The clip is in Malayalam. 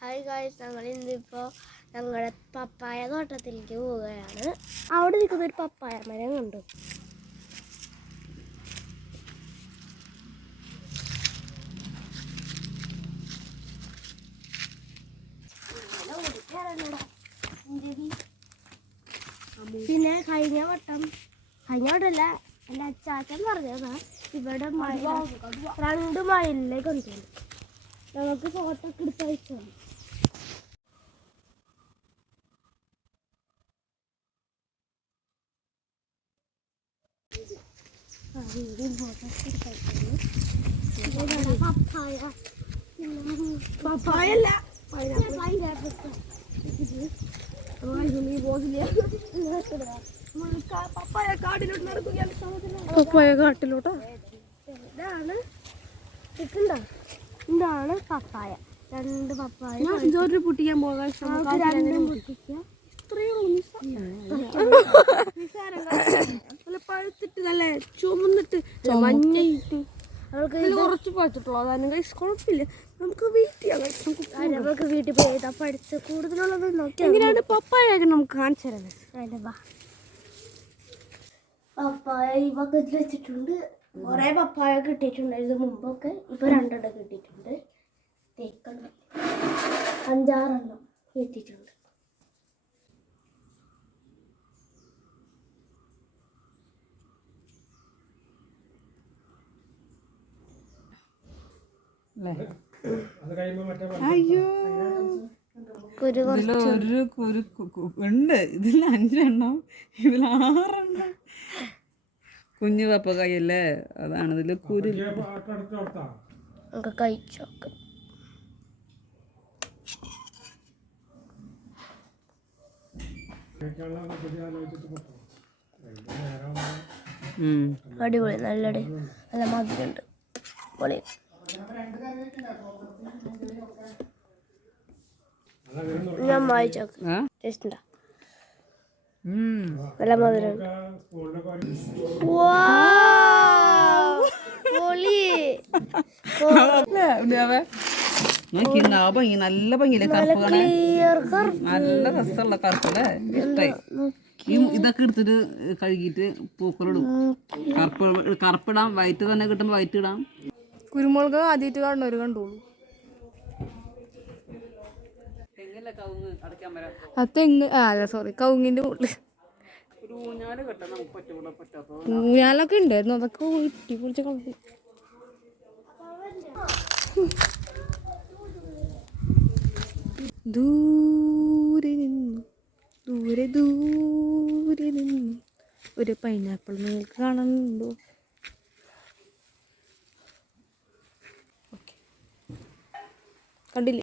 ഹായ് ഗായ്സ് ഞങ്ങൾ ഇന്നിപ്പോൾ ഞങ്ങളുടെ പപ്പായ തോട്ടത്തിലേക്ക് പോവുകയാണ്. അവിടെ നിൽക്കുന്ന ഒരു പപ്പായ മരം കണ്ടു. പിന്നെ കഴിഞ്ഞ വട്ടം കഴിഞ്ഞ വട്ടമല്ല എന്റെ അച്ചാച്ചൻ പറഞ്ഞതാ ഇവിടെ മഴ രണ്ട് മഴയിലേക്ക് കൊണ്ടുവന്നു. നമുക്ക് ഫോട്ടോ ഒക്കെ എടുത്ത് അയച്ചു പപ്പായ കാട്ടിലോട്ട് നടക്കുകയാണ് പപ്പായ കാട്ടിലോട്ടാ ഇതാണ്. കിട്ടണ്ട ഇതാണ് പപ്പായ. രണ്ട് പപ്പായ ഞാൻ ചോറ് പൊട്ടിക്കാൻ പോകാൻ രണ്ടും പൊട്ടിക്കാം. ഇത്രയും നല്ല ചുമന്നിട്ട് മഞ്ഞയിട്ട്. കുറച്ച് പഠിച്ചിട്ടുള്ളൂ അതാണ് കഴിച്ച് കുഴപ്പമില്ല. നമുക്ക് വെയിറ്റ് ചെയ്യാം. നമുക്ക് വീട്ടിൽ പോയി ഏതാ പഠിച്ച് കൂടുതലുള്ളത് നോക്കി എങ്ങനെയാണ് പപ്പായൊക്കെ നമുക്ക് കാണിച്ചു തരാം വാ. പപ്പായ ഈ ബക്കറ്റിൽ വെച്ചിട്ടുണ്ട്. കുറെ പപ്പായ കിട്ടിയിട്ടുണ്ടായിരുന്നു മുമ്പൊക്കെ. ഇപ്പൊ രണ്ടെണ്ണം കിട്ടിയിട്ടുണ്ട്. തേക്കെണ്ണം അഞ്ചാറെണ്ണം കിട്ടിയിട്ടുണ്ട്. അയ്യോ. ഒരു ഇതിൽ ഉണ്ട്. ഇതിൽ അഞ്ചെണ്ണം ഇതിൽ ആറെണ്ണം. കുഞ്ഞു പപ്പക്കായല്ലേ അതാണ് ഇതിൽ കുരു. അടിപൊളി നല്ല അടി. നല്ല മധുരമുണ്ട്. പൊളി. ഞാൻ. നല്ല ഭംഗി ഭംഗിയില്ലേ? കറുപ്പ് നല്ല രസമുള്ള കറുപ്പല്ലേ ഇഷ്ടായി. ഈ ഇതൊക്കെ എടുത്തിട്ട് കഴുകിയിട്ട് പൂക്കളിടും കറുപ്പ് കറുപ്പിടാം വൈറ്റ് തന്നെ കിട്ടുമ്പോൾ വൈറ്റ് ഇടാം. കുരുമുളക് ആദ്യമായിട്ട് കാണുന്നവർ കണ്ടോളൂ. ആ തെങ്ങ് ആ അല്ല സോറി കവുങ്ങിന്റെ മുകളിൽ. ഊഞ്ഞാലൊക്കെ ഉണ്ടായിരുന്നു അതൊക്കെ വെട്ടി പൊളിച്ച് കളഞ്ഞു. ദൂരെ നിന്നു ദൂരെ ദൂരെ നിന്നു ഒരു പൈനാപ്പിൾ നിങ്ങൾക്ക് കാണുന്നുണ്ടോ? കണ്ടില്ലേ